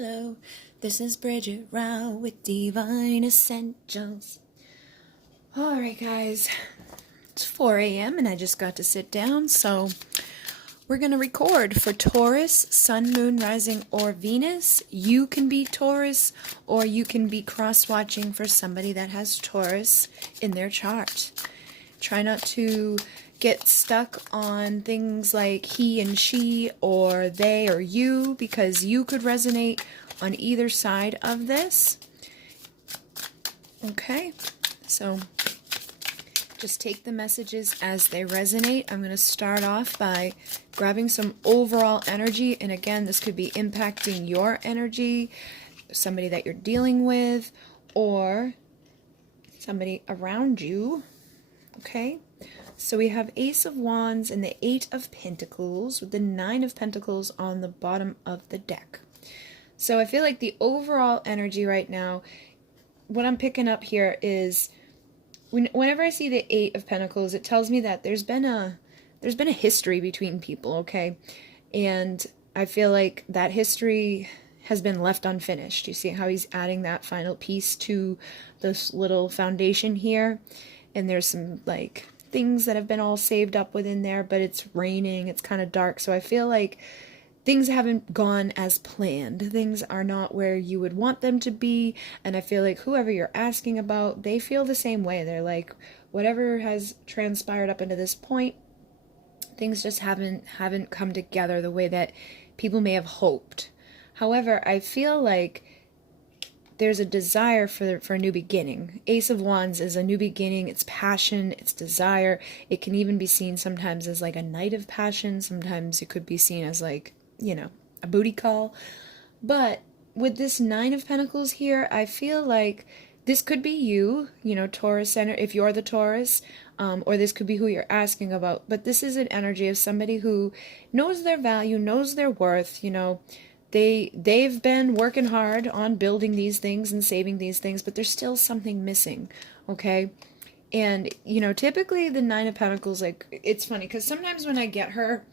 Hello, this is Bridget Rau with Divine Essentials. Alright guys, it's 4 a.m. and I just got to sit down, so we're going to record for Taurus, Sun, Moon, Rising, or Venus. You can be Taurus, or you can be cross-watching for somebody that has Taurus in their chart. Try not to get stuck on things like he and she, or they or you, because you could resonate on either side of this. Okay, so just take the messages as they resonate. I'm going to start off by grabbing some overall energy, and again, this could be impacting your energy, somebody that you're dealing with, or somebody around you. Okay, so we have Ace of Wands and the 8 of Pentacles with the 9 of Pentacles on the bottom of the deck. So I feel like the overall energy right now, what I'm picking up here is, whenever I see the 8 of Pentacles, it tells me that there's been a history between people, okay? And I feel like that history has been left unfinished. You see how he's adding that final piece to this little foundation here? And there's some, like, things that have been all saved up within there, but it's raining, it's kind of dark, so I feel like things haven't gone as planned. Things are not where you would want them to be, and I feel like whoever you're asking about, they feel the same way. They're like, whatever has transpired up into this point, things just haven't come together the way that people may have hoped. However, I feel like there's a desire for a new beginning. Ace of Wands is a new beginning. It's passion, it's desire. It can even be seen sometimes as like a night of passion. Sometimes it could be seen as like, you know, a booty call. But with this 9 of Pentacles here, I feel like this could be you, you know, Taurus center, if you're the Taurus, or this could be who you're asking about. But this is an energy of somebody who knows their value, knows their worth, you know. They've been working hard on building these things and saving these things, but there's still something missing, okay? And, you know, typically the 9 of Pentacles, like, it's funny, because sometimes when I get her,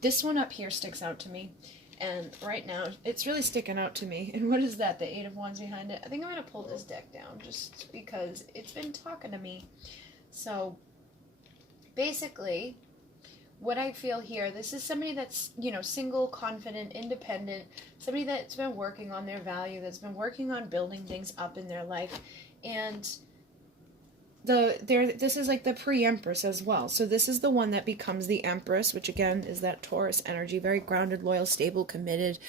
this one up here sticks out to me, and right now, it's really sticking out to me. And what is that, the 8 of Wands behind it? I think I'm going to pull this deck down, just because it's been talking to me. So, basically, what I feel here, this is somebody that's, you know, single, confident, independent, somebody that's been working on their value, that's been working on building things up in their life, and this is like the pre-Empress as well. So this is the one that becomes the Empress, which again is that Taurus energy, very grounded, loyal, stable, committed.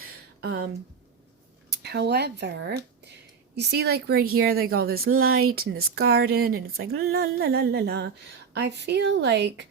However, you see, like right here, like all this light and this garden, and it's like la la la la la. I feel like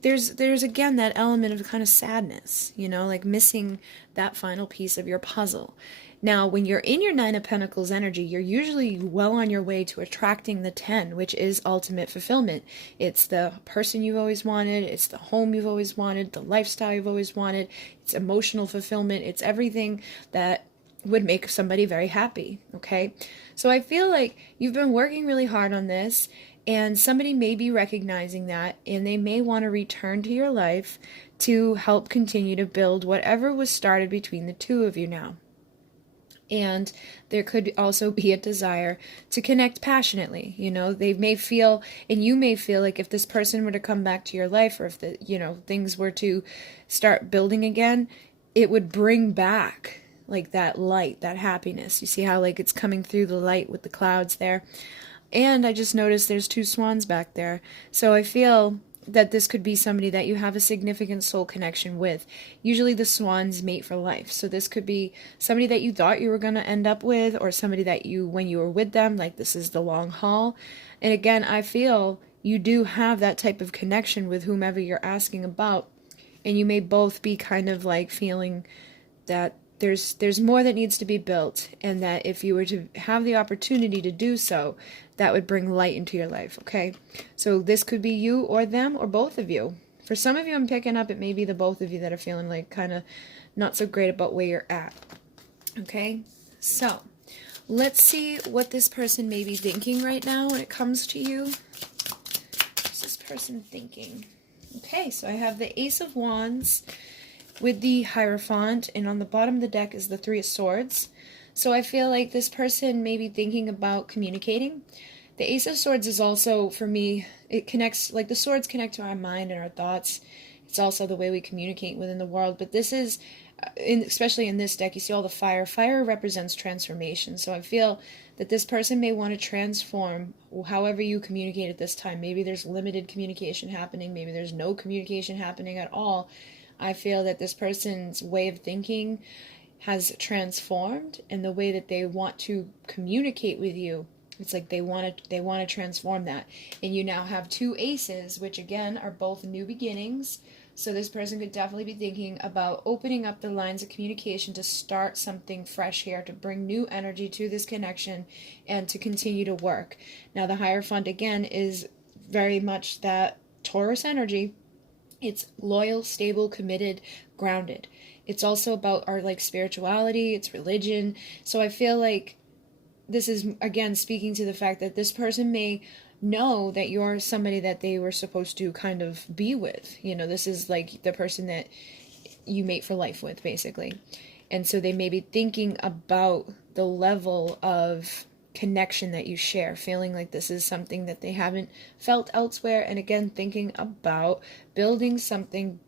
there's again that element of kind of sadness, you know, like missing that final piece of your puzzle. Now, when you're in your 9 of Pentacles energy, you're usually well on your way to attracting the 10, which is ultimate fulfillment. It's the person you've always wanted, it's the home you've always wanted, the lifestyle you've always wanted, it's emotional fulfillment, it's everything that would make somebody very happy, okay? So I feel like you've been working really hard on this, and somebody may be recognizing that, and they may want to return to your life to help continue to build whatever was started between the two of you now. And there could also be a desire to connect passionately. You know, they may feel, and you may feel like if this person were to come back to your life, or if the, you know, things were to start building again, it would bring back like that light, that happiness. You see how like it's coming through the light with the clouds there. And I just noticed there's 2 swans back there. So I feel that this could be somebody that you have a significant soul connection with. Usually the swans mate for life. So this could be somebody that you thought you were going to end up with, or somebody that you, when you were with them, like this is the long haul. And again, I feel you do have that type of connection with whomever you're asking about. And you may both be kind of like feeling that there's more that needs to be built, and that if you were to have the opportunity to do so, that would bring light into your life, okay? So this could be you or them or both of you. For some of you, I'm picking up, it may be the both of you that are feeling like kind of not so great about where you're at, okay? So let's see what this person may be thinking right now when it comes to you. What's this person thinking? Okay, so I have the Ace of Wands with the Hierophant, and on the bottom of the deck is the Three of Swords. So I feel like this person may be thinking about communicating. The Ace of Swords is also, for me, it connects, like the swords connect to our mind and our thoughts. It's also the way we communicate within the world. But this is, especially in this deck, you see all the fire. Fire represents transformation. So I feel that this person may want to transform however you communicate at this time. Maybe there's limited communication happening. Maybe there's no communication happening at all. I feel that this person's way of thinking has transformed, and the way that they want to communicate with you, it's like they want to transform that. And you now have two aces, which again are both new beginnings. So this person could definitely be thinking about opening up the lines of communication to start something fresh here, to bring new energy to this connection and to continue to work. Now the Hierophant again is very much that Taurus energy. It's loyal, stable, committed, grounded. It's also about our like spirituality, it's religion. So I feel like this is again speaking to the fact that this person may know that you're somebody that they were supposed to kind of be with. You know, this is like the person that you mate for life with, basically. And so they may be thinking about the level of connection that you share, feeling like this is something that they haven't felt elsewhere, and again thinking about building something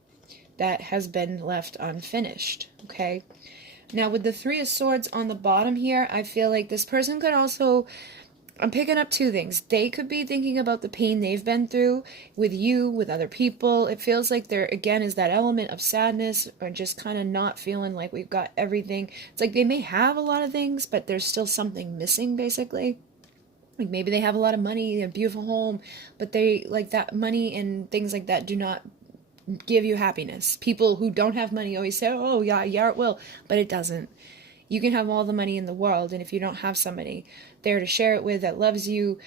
that has been left unfinished. Okay, now with the Three of Swords on the bottom here, I feel like this person could also, I'm picking up two things. They could be thinking about the pain they've been through with you, with other people. It feels like there, again, is that element of sadness or just kind of not feeling like we've got everything. It's like they may have a lot of things, but there's still something missing, basically. Like maybe they have a lot of money, a beautiful home, but they, like that money and things like that do not give you happiness. People who don't have money always say, oh, yeah, it will, but it doesn't. You can have all the money in the world, and if you don't have somebody there to share it with that loves you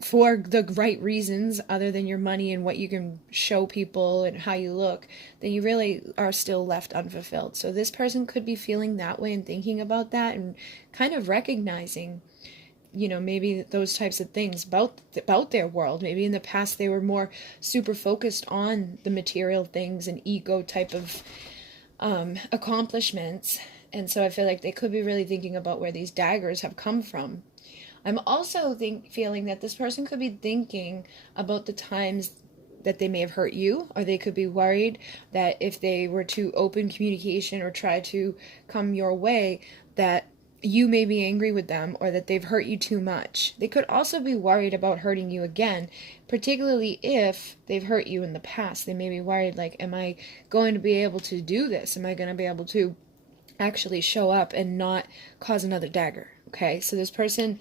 for the right reasons other than your money and what you can show people and how you look, then you really are still left unfulfilled. So this person could be feeling that way and thinking about that and kind of recognizing, you know, maybe those types of things about their world. Maybe in the past they were more super focused on the material things and ego type of accomplishments. And so I feel like they could be really thinking about where these daggers have come from. I'm also feeling that this person could be thinking about the times that they may have hurt you, or they could be worried that if they were to open communication or try to come your way, that you may be angry with them or that they've hurt you too much. They could also be worried about hurting you again, particularly if they've hurt you in the past. They may be worried, like, am I going to be able to do this? Am I going to be able to actually show up and not cause another dagger? Okay, so this person,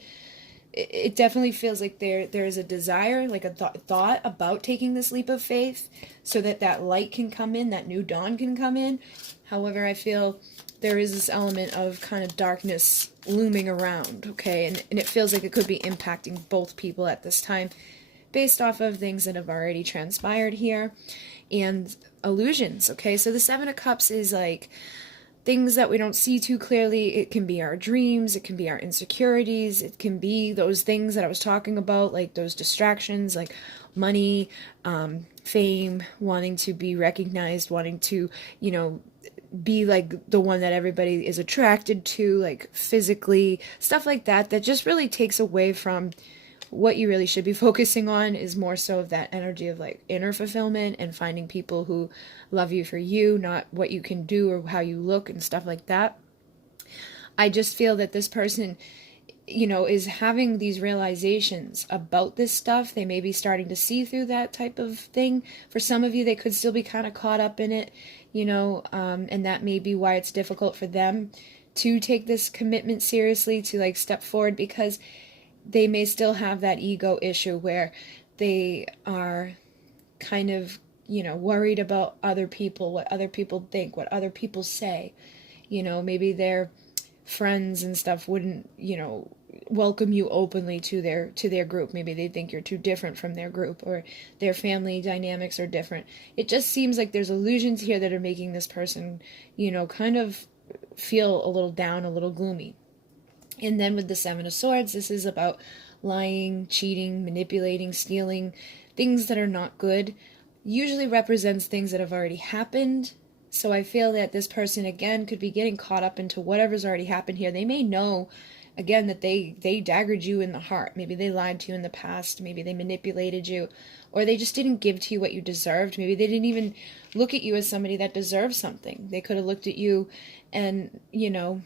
it definitely feels like there is a desire, like a thought about taking this leap of faith so that that light can come in, that new dawn can come in. However, I feel there is this element of kind of darkness looming around, okay? And it feels like it could be impacting both people at this time based off of things that have already transpired here. And illusions, okay? So the Seven of Cups is like things that we don't see too clearly. It can be our dreams, it can be our insecurities, it can be those things that I was talking about, like those distractions, like money, fame, wanting to be recognized, wanting to, you know, be like the one that everybody is attracted to, like physically, stuff like that, that just really takes away from what you really should be focusing on. Is more so of that energy of like inner fulfillment and finding people who love you for you, not what you can do or how you look and stuff like that. I just feel that this person, you know, is having these realizations about this stuff. They may be starting to see through that type of thing. For some of you, they could still be kind of caught up in it, you know, and that may be why it's difficult for them to take this commitment seriously, to like step forward, because they may still have that ego issue where they are kind of, you know, worried about other people, what other people think, what other people say. You know, maybe their friends and stuff wouldn't, you know, welcome you openly to their group. Maybe they think you're too different from their group, or their family dynamics are different. It just seems like there's illusions here that are making this person, you know, kind of feel a little down, a little gloomy. And then with the Seven of Swords, this is about lying, cheating, manipulating, stealing, things that are not good. Usually represents things that have already happened. So I feel that this person, again, could be getting caught up into whatever's already happened here. They may know, again, that they daggered you in the heart. Maybe they lied to you in the past. Maybe they manipulated you. Or they just didn't give to you what you deserved. Maybe they didn't even look at you as somebody that deserves something. They could have looked at you and, you know,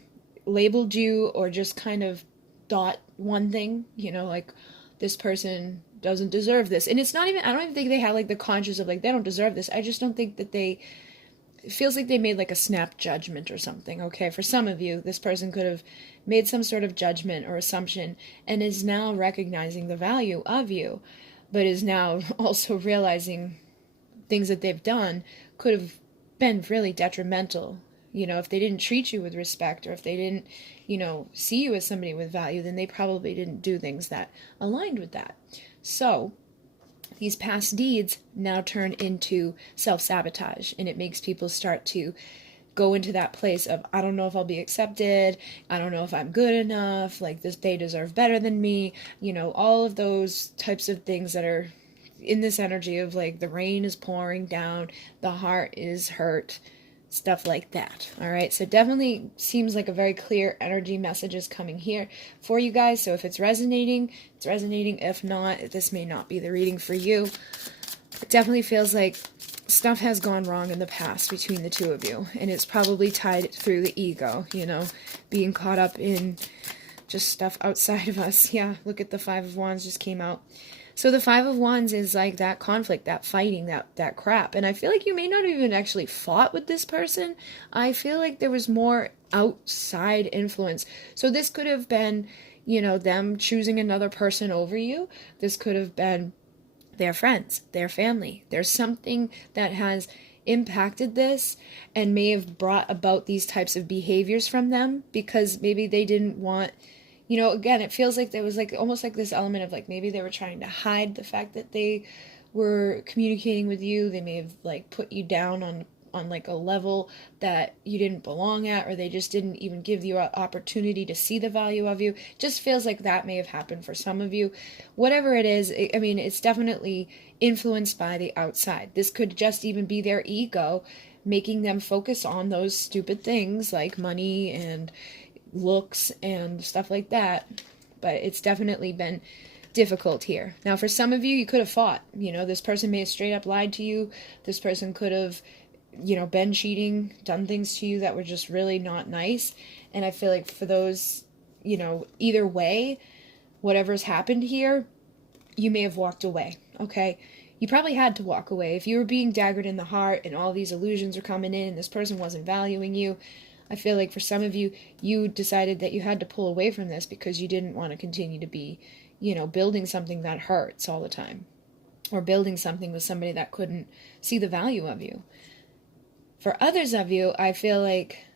labeled you, or just kind of thought one thing, you know, like, this person doesn't deserve this. And it's not even, I don't even think they had like the conscience of like, they don't deserve this. I just don't think that it feels like they made like a snap judgment or something. Okay, for some of you, this person could have made some sort of judgment or assumption and is now recognizing the value of you, but is now also realizing things that they've done could have been really detrimental. You know, if they didn't treat you with respect, or if they didn't, you know, see you as somebody with value, then they probably didn't do things that aligned with that. So these past deeds now turn into self-sabotage, and it makes people start to go into that place of, I don't know if I'll be accepted, I don't know if I'm good enough, like this, they deserve better than me, you know, all of those types of things that are in this energy of like, the rain is pouring down, the heart is hurt, stuff like that. All right, so definitely seems like a very clear energy message is coming here for you guys. So if it's resonating, it's resonating. If not, this may not be the reading for you. It definitely feels like stuff has gone wrong in the past between the two of you, and it's probably tied through the ego, you know, being caught up in just stuff outside of us. Yeah, look at the Five of Wands just came out. So the Five of Wands is like that conflict, that fighting, that crap. And I feel like you may not have even actually fought with this person. I feel like there was more outside influence. So this could have been, you know, them choosing another person over you. This could have been their friends, their family. There's something that has impacted this and may have brought about these types of behaviors from them, because maybe they didn't want, you know, again, it feels like there was like almost like this element of like, maybe they were trying to hide the fact that they were communicating with you. They may have like put you down on like a level that you didn't belong at, or they just didn't even give you an opportunity to see the value of you. Just feels like that may have happened for some of you. Whatever it is, I mean, it's definitely influenced by the outside. This could just even be their ego making them focus on those stupid things like money and looks and stuff like that. But it's definitely been difficult here. Now, for some of you, you could have fought. You know, this person may have straight up lied to you. This person could have, you know, been cheating, done things to you that were just really not nice. And I feel like for those, you know, either way, whatever's happened here, you may have walked away, okay? You probably had to walk away. If you were being daggered in the heart and all these illusions are coming in and this person wasn't valuing you, I feel like for some of you, you decided that you had to pull away from this because you didn't want to continue to be, you know, building something that hurts all the time, or building something with somebody that couldn't see the value of you. For others of you, I feel like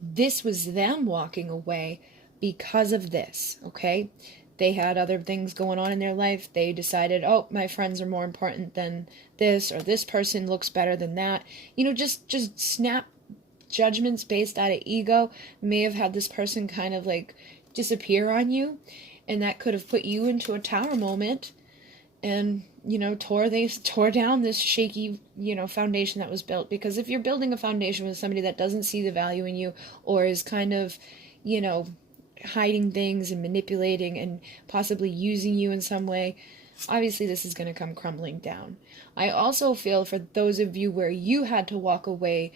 this was them walking away because of this, okay? They had other things going on in their life. They decided, oh, my friends are more important than this, or this person looks better than that. You know, just snap judgments based out of ego may have had this person kind of like disappear on you, and that could have put you into a tower moment and, you know, tore down this shaky, you know, foundation that was built. Because if you're building a foundation with somebody that doesn't see the value in you, or is kind of, you know, hiding things and manipulating and possibly using you in some way, obviously this is going to come crumbling down. I also feel for those of you where you had to walk away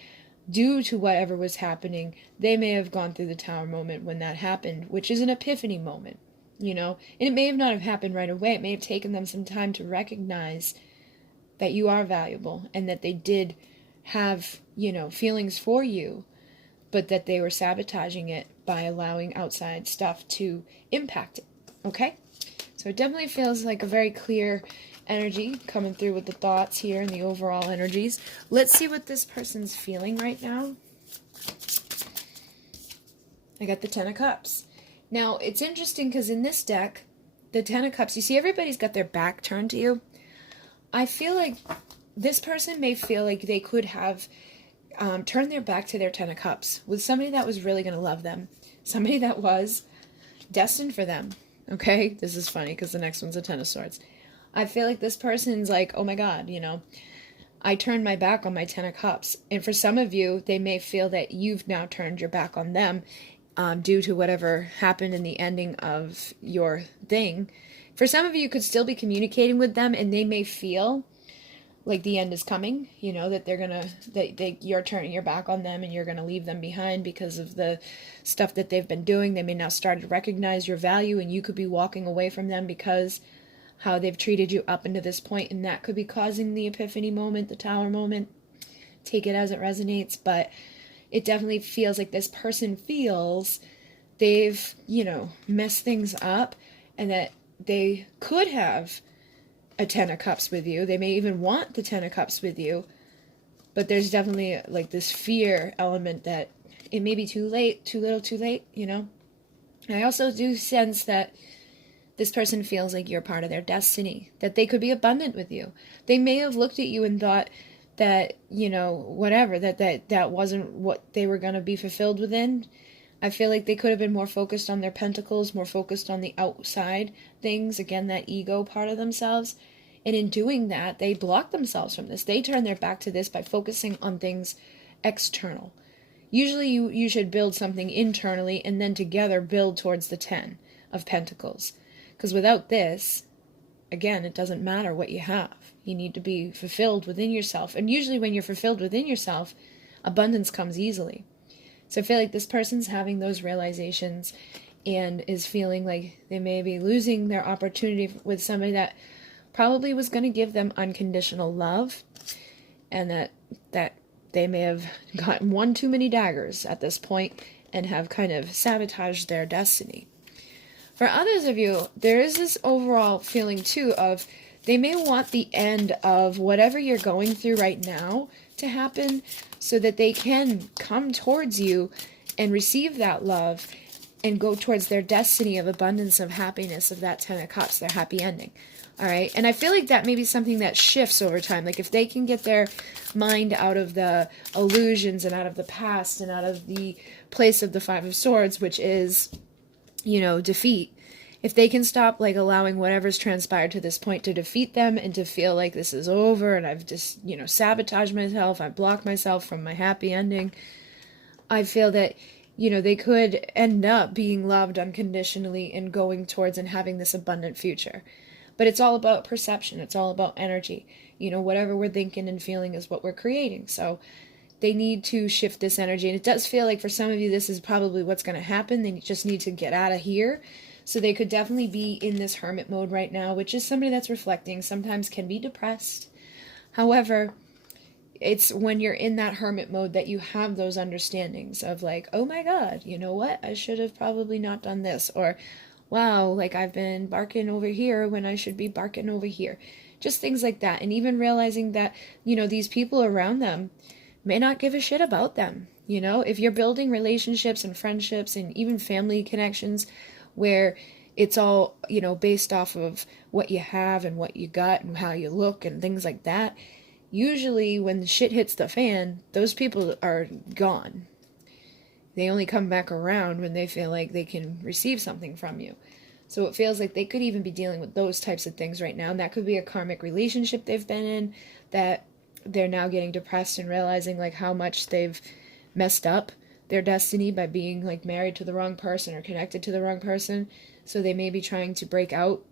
due to whatever was happening, they may have gone through the tower moment when that happened, which is an epiphany moment. You know, and it may have not have happened right away. It may have taken them some time to recognize that you are valuable and that they did have, you know, feelings for you, but that they were sabotaging it by allowing outside stuff to impact it. Okay? So it definitely feels like a very clear energy coming through with the thoughts here and the overall energies. Let's see what this person's feeling right now. I got the Ten of Cups. Now, it's interesting because in this deck, the Ten of Cups, you see everybody's got their back turned to you. I feel like this person may feel like they could have turned their back to their Ten of Cups with somebody that was really going to love them. Somebody that was destined for them. Okay? This is funny because the next one's a Ten of Swords. I feel like this person's like, oh my God, you know, I turned my back on my Ten of Cups. And for some of you, they may feel that you've now turned your back on them due to whatever happened in the ending of your thing. For some of you, you could still be communicating with them, and they may feel like the end is coming, you know, that you're turning your back on them and you're gonna leave them behind because of the stuff that they've been doing. They may now start to recognize your value, and you could be walking away from them because how they've treated you up into this point, and that could be causing the epiphany moment, the tower moment. Take it as it resonates, but it definitely feels like this person feels they've, you know, messed things up, and that they could have a Ten of Cups with you. They may even want the Ten of Cups with you, but there's definitely like this fear element that it may be too late, too little, too late, you know? I also do sense that this person feels like you're part of their destiny, that they could be abundant with you. They may have looked at you and thought that, you know, whatever, that wasn't what they were going to be fulfilled within. I feel like they could have been more focused on their pentacles, more focused on the outside things, again, that ego part of themselves. And in doing that, they block themselves from this. They turn their back to this by focusing on things external. Usually you should build something internally and then together build towards the 10 of Pentacles. Because without this, again, it doesn't matter what you have. You need to be fulfilled within yourself. And usually when you're fulfilled within yourself, abundance comes easily. So I feel like this person's having those realizations and is feeling like they may be losing their opportunity with somebody that probably was going to give them unconditional love, and that they may have gotten one too many daggers at this point and have kind of sabotaged their destiny. For others of you, there is this overall feeling too of they may want the end of whatever you're going through right now to happen so that they can come towards you and receive that love and go towards their destiny of abundance, of happiness, of that Ten of Cups, their happy ending. All right. And I feel like that may be something that shifts over time. Like if they can get their mind out of the illusions and out of the past and out of the place of the Five of Swords, which is, you know, defeat. If they can stop like allowing whatever's transpired to this point to defeat them and to feel like this is over and I've just, you know, sabotaged myself, I've blocked myself from my happy ending, I feel that, you know, they could end up being loved unconditionally and going towards and having this abundant future. But it's all about perception. It's all about energy. You know, whatever we're thinking and feeling is what we're creating. So they need to shift this energy. And it does feel like for some of you, this is probably what's going to happen. They just need to get out of here. So they could definitely be in this hermit mode right now, which is somebody that's reflecting, sometimes can be depressed. However, it's when you're in that hermit mode that you have those understandings of like, oh my God, you know what? I should have probably not done this. Or, wow, like I've been barking over here when I should be barking over here. Just things like that. And even realizing that, you know, these people around them may not give a shit about them. You know, if you're building relationships and friendships and even family connections where it's all, you know, based off of what you have and what you got and how you look and things like that, usually when the shit hits the fan, those people are gone. They only come back around when they feel like they can receive something from you. So it feels like they could even be dealing with those types of things right now. And that could be a karmic relationship they've been in that they're now getting depressed and realizing like how much they've messed up their destiny by being like married to the wrong person or connected to the wrong person. So they may be trying to break out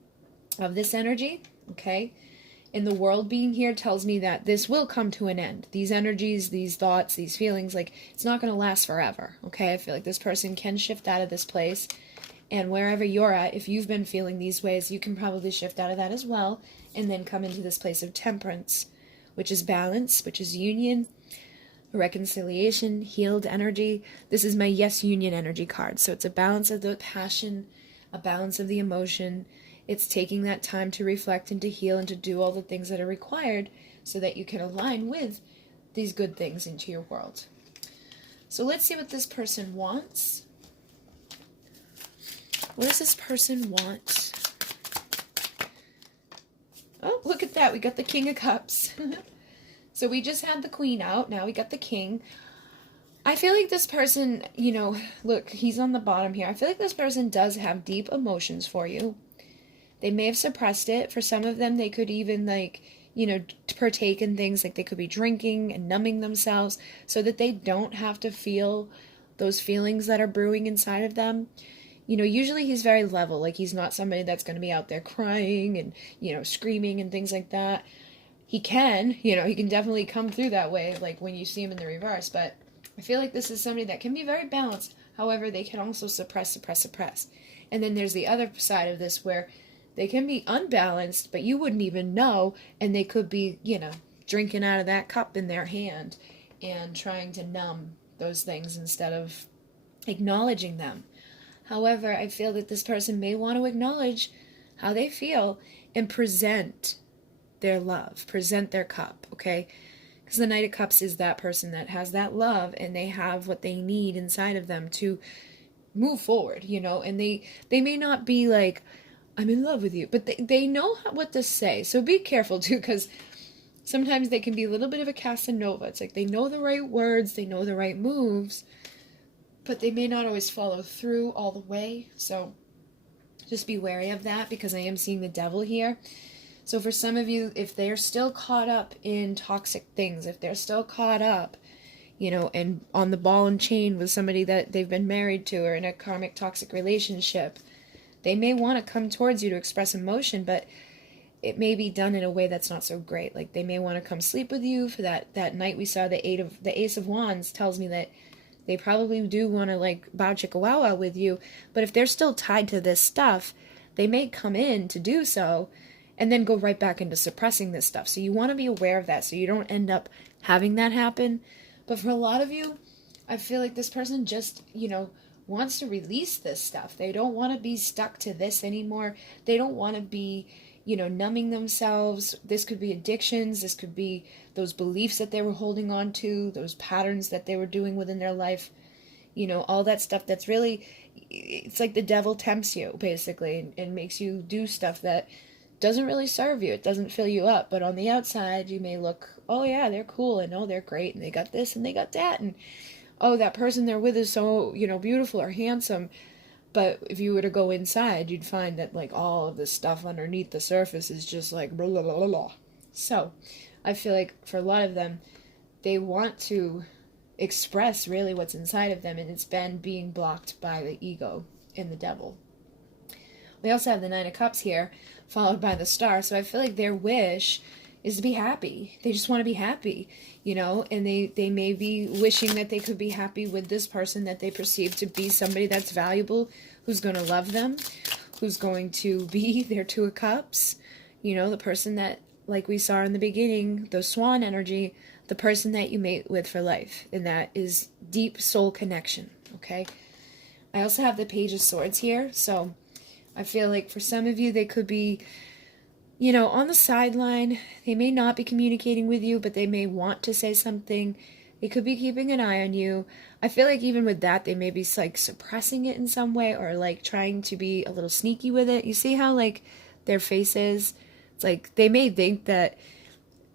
of this energy. Okay. And the world being here tells me that this will come to an end. These energies, these thoughts, these feelings, like it's not going to last forever. Okay. I feel like this person can shift out of this place, and wherever you're at, if you've been feeling these ways, you can probably shift out of that as well. And then come into this place of temperance, which is balance, which is union, reconciliation, healed energy. This is my yes union energy card. So it's a balance of the passion, a balance of the emotion. It's taking that time to reflect and to heal and to do all the things that are required so that you can align with these good things into your world. So let's see what this person wants. What does this person want? Oh, look at that. We got the King of Cups. So we just had the Queen out. Now we got the King. I feel like this person, you know, look, he's on the bottom here. I feel like this person does have deep emotions for you. They may have suppressed it. For some of them, they could even, like, to partake in things like they could be drinking and numbing themselves so that they don't have to feel those feelings that are brewing inside of them. Usually he's very level, like he's not somebody that's going to be out there crying and, screaming and things like that. He can, he can definitely come through that way, like when you see him in the reverse, but I feel like this is somebody that can be very balanced. However, they can also suppress. And then there's the other side of this where they can be unbalanced, but you wouldn't even know, and they could be, drinking out of that cup in their hand and trying to numb those things instead of acknowledging them. However, I feel that this person may want to acknowledge how they feel and present their love, present their cup, okay? Because the Knight of Cups is that person that has that love and they have what they need inside of them to move forward, and they may not be like, I'm in love with you, but they know what to say. So be careful too, because sometimes they can be a little bit of a Casanova. It's like they know the right words, they know the right moves, but they may not always follow through all the way. So just be wary of that, because I am seeing the Devil here. So for some of you, if they're still caught up in toxic things, if they're still caught up, and on the ball and chain with somebody that they've been married to or in a karmic toxic relationship, they may want to come towards you to express emotion, but it may be done in a way that's not so great. Like they may want to come sleep with you for that night. We saw the Ace of Wands tells me that they probably do want to like bow chicka wow wow with you, but if they're still tied to this stuff, they may come in to do so and then go right back into suppressing this stuff. So you want to be aware of that so you don't end up having that happen. But for a lot of you, I feel like this person just, wants to release this stuff. They don't want to be stuck to this anymore. They don't want to be, numbing themselves. This could be addictions. This could be those beliefs that they were holding on to, those patterns that they were doing within their life, all that stuff that's really, it's like the devil tempts you, basically, and makes you do stuff that doesn't really serve you. It doesn't fill you up. But on the outside, you may look, oh yeah, they're cool, and oh, they're great, and they got this, and they got that, and oh, that person they're with is so, beautiful or handsome. But if you were to go inside, you'd find that, like, all of this stuff underneath the surface is just like, blah, blah, blah, blah. So, I feel like for a lot of them, they want to express really what's inside of them, and it's been being blocked by the ego and the devil. We also have the Nine of Cups here, followed by the Star, so I feel like their wish is to be happy. They just want to be happy, and they may be wishing that they could be happy with this person that they perceive to be somebody that's valuable, who's going to love them, who's going to be their Two of Cups, the person that, like we saw in the beginning, the swan energy, the person that you mate with for life, and that is deep soul connection, okay? I also have the Page of Swords here, so I feel like for some of you, they could be, on the sideline. They may not be communicating with you, but they may want to say something. They could be keeping an eye on you. I feel like even with that, they may be like suppressing it in some way, or like trying to be a little sneaky with it. You see how like their faces, it's like they may think that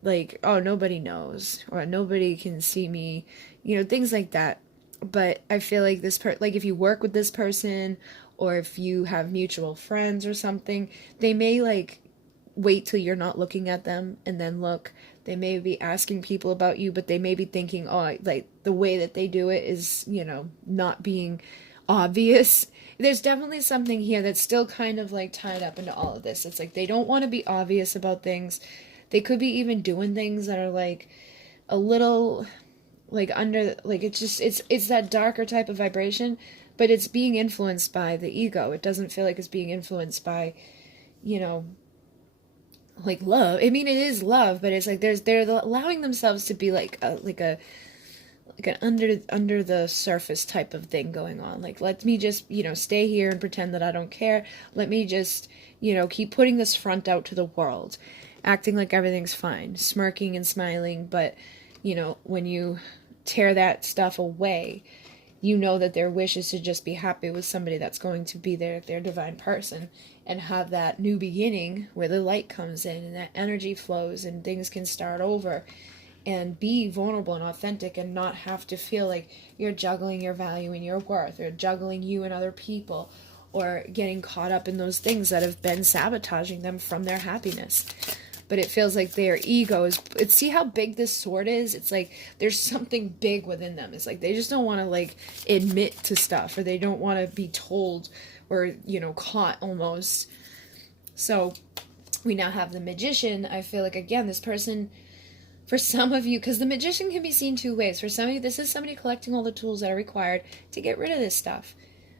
like, oh, nobody knows, or nobody can see me, things like that. But I feel like like if you work with this person, or if you have mutual friends or something, they may like wait till you're not looking at them and then look. They may be asking people about you, but they may be thinking, oh, like the way that they do it is, not being obvious. There's definitely something here that's still kind of like tied up into all of this. It's like they don't want to be obvious about things. They could be even doing things that are like a little like under, like it's that darker type of vibration, but it's being influenced by the ego. It doesn't feel like it's being influenced by, like love. I mean, it is love, but it's like they're allowing themselves to be like an under the surface type of thing going on. Like, let me just, stay here and pretend that I don't care. Let me just, keep putting this front out to the world, acting like everything's fine, smirking and smiling. But, when you tear that stuff away, that their wish is to just be happy with somebody that's going to be their divine person and have that new beginning where the light comes in and that energy flows and things can start over and be vulnerable and authentic and not have to feel like you're juggling your value and your worth, or juggling you and other people, or getting caught up in those things that have been sabotaging them from their happiness. but it feels like their ego is, see how big this sword is? It's like there's something big within them. It's like they just don't want to like admit to stuff, or they don't want to be told, or, you know, caught almost. So we now have the Magician. I feel like, again, this person, for some of you, because the Magician can be seen two ways. For some of you, this is somebody collecting all the tools that are required to get rid of this stuff.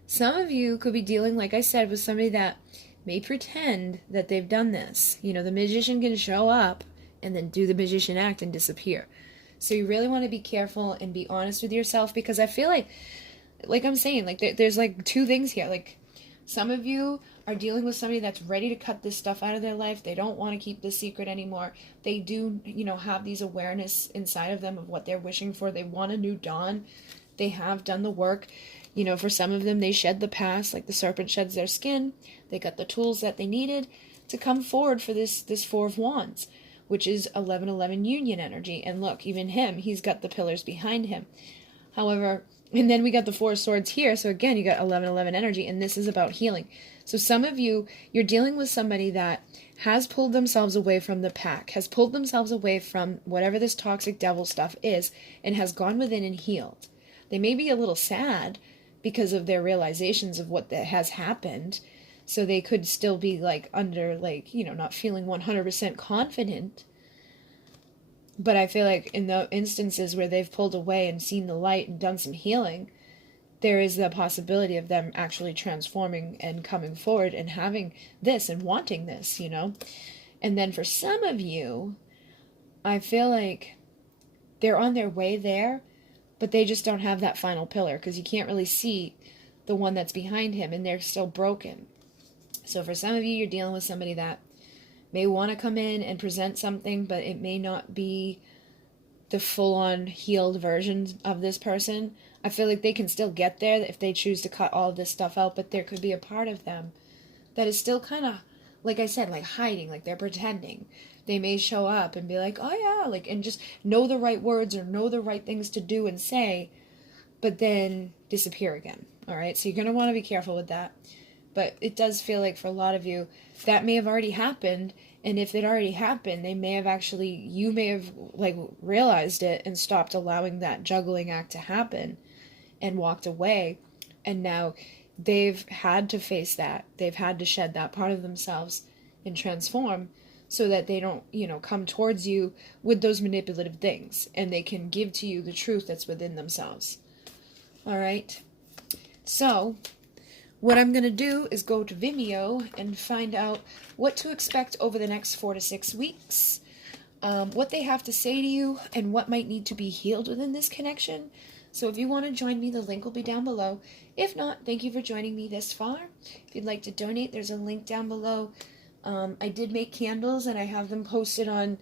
Some of you could be dealing, like I said, with somebody that may pretend that they've done this. You know, the Magician can show up and then do the Magician act and disappear. So you really want to be careful and be honest with yourself, because I feel like I'm saying, like there's like two things here. Like, some of you are dealing with somebody that's ready to cut this stuff out of their life. They don't want to keep this secret anymore. They do, you know, have these awareness inside of them of what they're wishing for. They want a new dawn. They have done the work. You know, for some of them, they shed the past, like the serpent sheds their skin. They got the tools that they needed to come forward for this Four of Wands, which is 11-11 union energy. And look, even him, he's got the pillars behind him. However, and then we got the Four of Swords here. So again, you got 11-11 energy, and this is about healing. So some of you, you're dealing with somebody that has pulled themselves away from the pack, has pulled themselves away from whatever this toxic devil stuff is, and has gone within and healed. They may be a little sad because of their realizations of what that has happened. So they could still be like under, like, you know, not feeling 100% confident. But I feel like in the instances where they've pulled away and seen the light and done some healing, there is the possibility of them actually transforming and coming forward and having this and wanting this, you know. And then for some of you, I feel like they're on their way there, but they just don't have that final pillar, because you can't really see the one that's behind him, and they're still broken. So for some of you, you're dealing with somebody that may want to come in and present something, but it may not be the full-on healed version of this person. I feel like they can still get there if they choose to cut all of this stuff out, but there could be a part of them that is still kind of, like I said, like hiding, like they're pretending. They may show up and be like, oh yeah, like, and just know the right words or know the right things to do and say, but then disappear again. All right, so you're going to want to be careful with that. But it does feel like for a lot of you, that may have already happened. And if it already happened, they may have actually, you may have like realized it and stopped allowing that juggling act to happen and walked away. And now they've had to face that. They've had to shed that part of themselves and transform so that they don't, you know, come towards you with those manipulative things, and they can give to you the truth that's within themselves. All right. So what I'm going to do is go to Vimeo and find out what to expect over the next 4 to 6 weeks, what they have to say to you, and what might need to be healed within this connection. So if you want to join me, the link will be down below. If not, thank you for joining me this far. If you'd like to donate, there's a link down below. I did make candles, and I have them posted on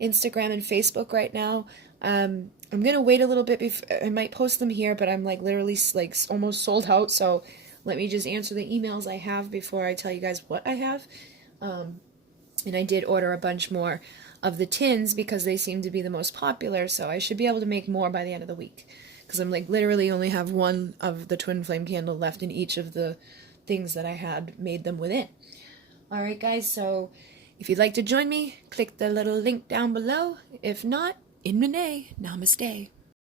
Instagram and Facebook right now. I'm going to wait a little bit before I might post them here, but I'm like literally like almost sold out, so let me just answer the emails I have before I tell you guys what I have. And I did order a bunch more of the tins because they seem to be the most popular, so I should be able to make more by the end of the week. Because I'm like literally only have one of the twin flame candle left in each of the things that I had made them within. Alright guys, so if you'd like to join me, click the little link down below. If not, in Renee, namaste.